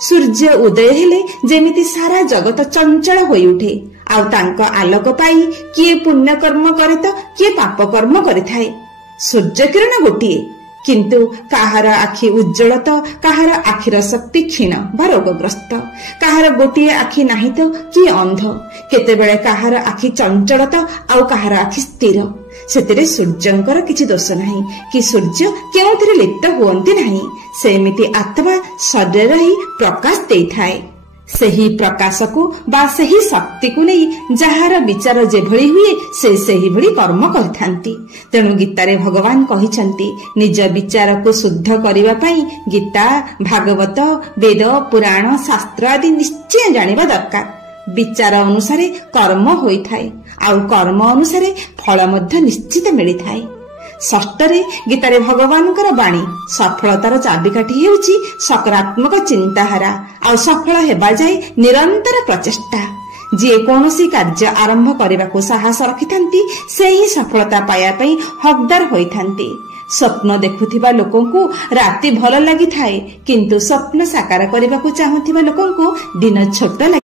सूर्य उदय हेले जेमिति सारा जगत चंचल होई उठे आउ तांको आलोक पाई किए पुण्य कर्म करे तो किए पाप कर्म करिथाए। सूर्य किरण गोटिए किंतु काहार आखि उज्जवल तो काहार आखिर शक्ति क्षीण बा रोगग्रस्त, काहार गोटिए आखि नाही तो किए अंध, केतेबेले काहार आखि चंचल तो आउ काहार आखि स्थिर। सेतिरे सूर्यंकर किछि दोष नाही कि सूर्य केउथिरे लिप्त हुअंती नाही। सेमिति आत्मा शरीर ही प्रकाश देइथाए। सेही प्रकाश को बा सेही शक्ति को नहीं जहार विचार जेभଳି हुए से सेही भଳି कर्म करथांती। तेणु गीतारे भगवान कहिसंती निज विचार को शुद्ध करिवा पई गीता, भागवत, वेद, पुराण, शास्त्र आदि निश्चय जानिबा दरकार। विचार अनुसारे कर्म होइथाए आउ कर्म अनुसारे फल मध्य निश्चित मिलिथाए। षष्ठरे गीतारे भगवानकर बाणी सफलतार चाबिकाठी हेउची सकारात्मक चिंताधारा आउ सफल हेबा जाय निरंतर प्रचेष्टा। जे कोनोसी कार्य आरंभ करबाको साहस रखिथांती से ही सफलता पाया पई हकदार होइथांती। स्वप्न देखुथिबा लोकंकु राति भल लागि थाए किंतु स्वप्न साकार करबाको चाहुथिबा लोकंकु दिन छोट